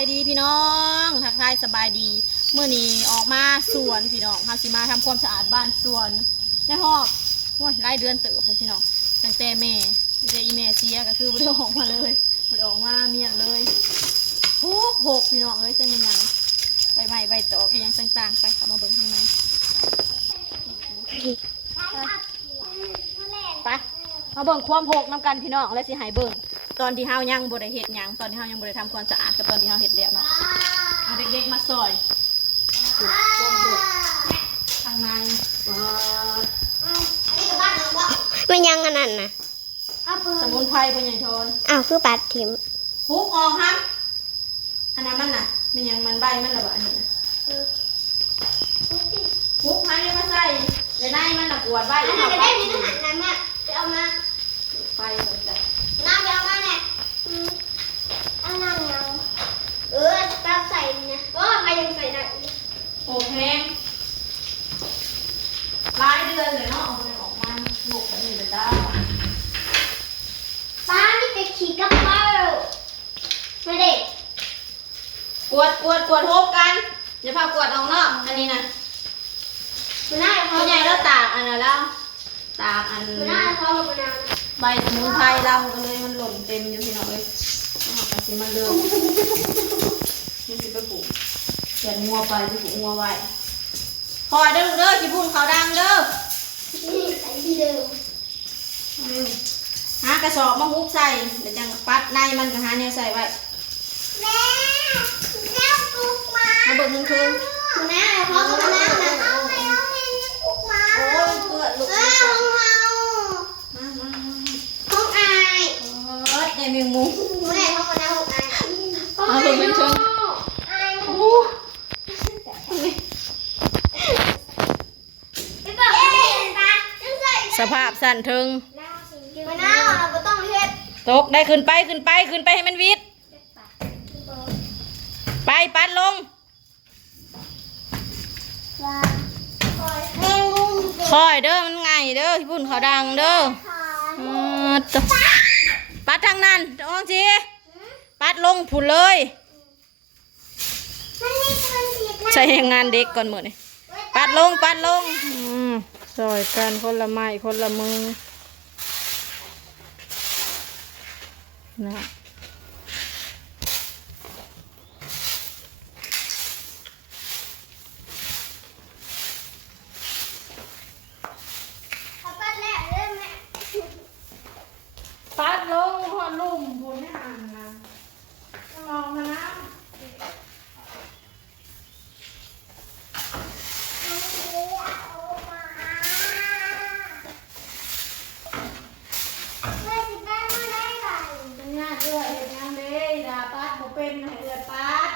ายดีพี่น้องทักทายสบายดีเมื่อนี้ออกมาสวนพี่น้องเขาสิมาทำความสะอาดบ้านสวนในหอบไล่เดือนเติบเลยพี่น้องตั้งแต่แม่อีเมเชียก็คือไม่ได้ออกมาเลยไม่ได้ออกมาเมียนเลยหกพี่น้องจะมียังใบไม้ใบตอกยังต่างๆไปเข้ามาเบิ่งข้างในไปมาเบิ่งความหกน้ำกันพี่น้องแล้วสิหายเบิ่งตอนที่เฮายังบ่ได้เฮ็ดหยังตอนที่เฮายังบ่ได้ทำความสะอาดกับตอนที่เฮาเฮ็ดแล้วเนาะเอาเด็กๆมาซอยความหกข้างในมันยังอันนั้นนะสมุนไพรเป็นอย่างทนคือปัดถิ่มฮุกออกครับอันนั้นมันน่ะมันยังมันใบมันระบาดอันนี้นะฮุกให้มาใส่ในในมันน่ะปวดใบแล้วได้มีน้ำหันน้ำเนี่ยไปเอามาไฟสนใจน้ำไปเอามาเนี่ยเอาน้ำเงาแป๊บใส่เนี่ยไปยังใส่ได้โอ้แพงหลายเดือนเลยเนาะเอาไปออกมาลูกแบบนี้เลยจ้าป้ามีแต่ขี่กระเป๋าไม่ได้กวดฮุกกันเดี๋ยวพากวดออกเนาะอันนี้นะมันน่าจะพอใหญ่แล้วตากอันนั้นแล้วตากอันมันน่าจะพอลงมานานใบสมุนไพรเราก็เลยมันหล่นเต็มอยู่พี่น้องเลยเอาไปสิมันเริ่มนี่สิไปปลูกเขียนงัวไปไปปลูกงัวไว้คอยเด้อเด้อขี้พุ่งเขาดังเด้อนี่ใส่ที่เดิมหากระสอบมาฮุบใส่เดี๋ยวจังปัดในมันก็หาแนวใส่ไว้แม่แล้วกุกมาเบิ่งมึงคืนมันน่าจะพอลงมานานนะเอาไปกุกมาโอ้ยเพื่อนลูกห้องเฮาห้องอายเอ็มยังมุ้งไม่ได้ห้องมันห้องอายเอาเบิ่งมึงคืนสภาพสั่นถึงมันน่าเราต้องเฮ็ดตกได้ขึ้นไปให้มันวิดไปปัดลงคอยเด้อมันไงเด้อที่พุ่นเขาดังเด้อปัดทางนั้นน้องจีปัดลงผุนเลยใช้งานเด็กก่อนหมดเลยปัดลงซอยกันคนละไม้คนละมือนะปัดลงหัวลุ่มบนไม่ห่างนะลองมานะเป็นให้เดือดปัด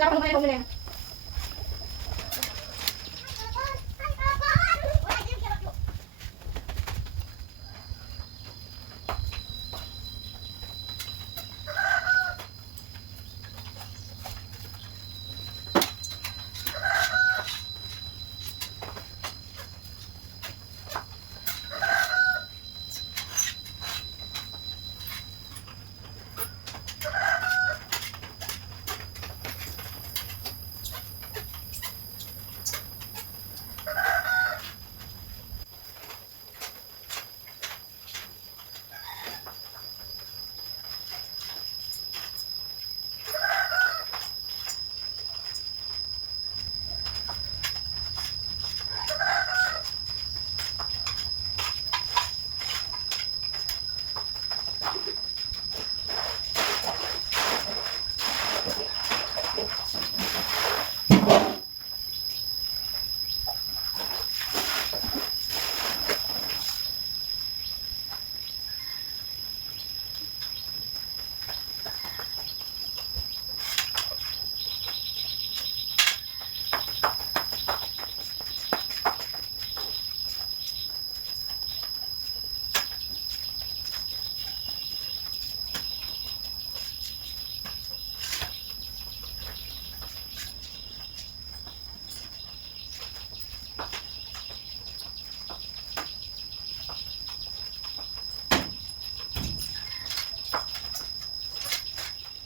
เราทำไมผมเลย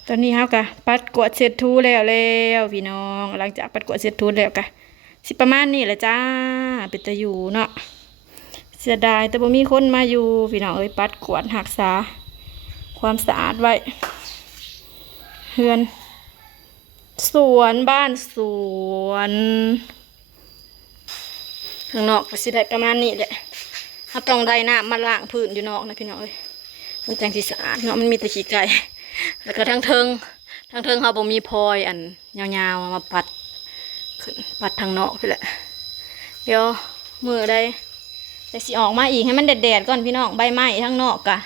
ตอนนี้เฮากะปัดกวาดเสร็จทูแล้วพี่น้องหลังจากปัดกวาดเสร็จทูแล้วกะสิประมาณนี้แหละจ้าเป็นตาอยู่เนาะเสียดายแต่บ่มีคนมาอยู่พี่น้องเอ้ยปัดกวาดรักษาความสะอาดไว้เฮือนสวนบ้านสวนข้างนอกก็สิได้ประมาณนี้แหละเฮาต้องได้น้ำมาล้างพื้นอยู่นอกนะพี่น้องเอ้ยมันจังสิสะอาดเนาะมันมีแต่ขี้ไก่แล้วก็ทั้งเทิงเขาบ่มีพลอยอันยาวๆมาปัดขึ้นปัดทางนอกพี่แหละเดี๋ยวมือได้จะสิออกมาอีกให้มันแดดๆก่อนพี่น้องใบไม้ทางนอกกะ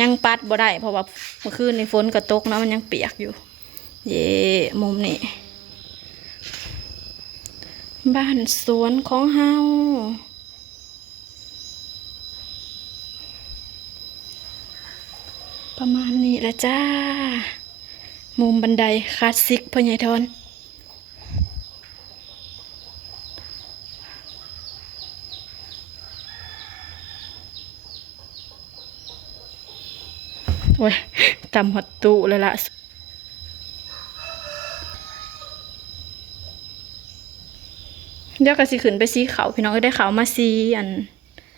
ยังปัดบ่ได้เพราะว่าเมื่อคืนในฝนก็ตกเนาะมันยังเปียกอยู่เย่มุมนี้บ้านสวนของเฮาประมาณนี้ละจ้ามุมบันไดคลาสสิกพ่อใหญ่ทอนโอ้ยตำหัดตุเลยล่ะเดี๋ยวก็สิขึ้นไปซีเขาพี่น้องก็ได้เขามาซีอัน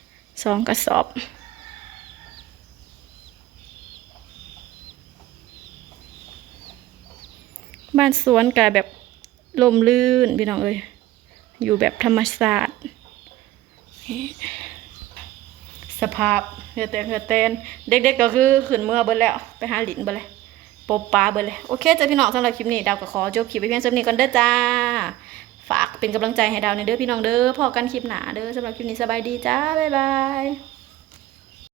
2 กระสอบบ้านสวนกะแบบลมลื่นพี่น้องเอ้ยอยู่แบบธรรมชาติสภาพเฮือแตนเด็กๆก็คือขึ้นเมื่อเบิดแล้วไปหาหลินเบิดเลยปบปลาเบิดเลยโอเคจ้ะพี่น้องสำหรับคลิปนี้ดาวก็ขอจบคลิปไปเพียงเท่านี้ก่อนเด้อจ้าฝากเป็นกำลังใจให้ดาวในเด้อพี่น้องเด้อพอกันคลิปหน้าเด้อสำหรับคลิปนี้สบายดีจ้าบ๊ายบาย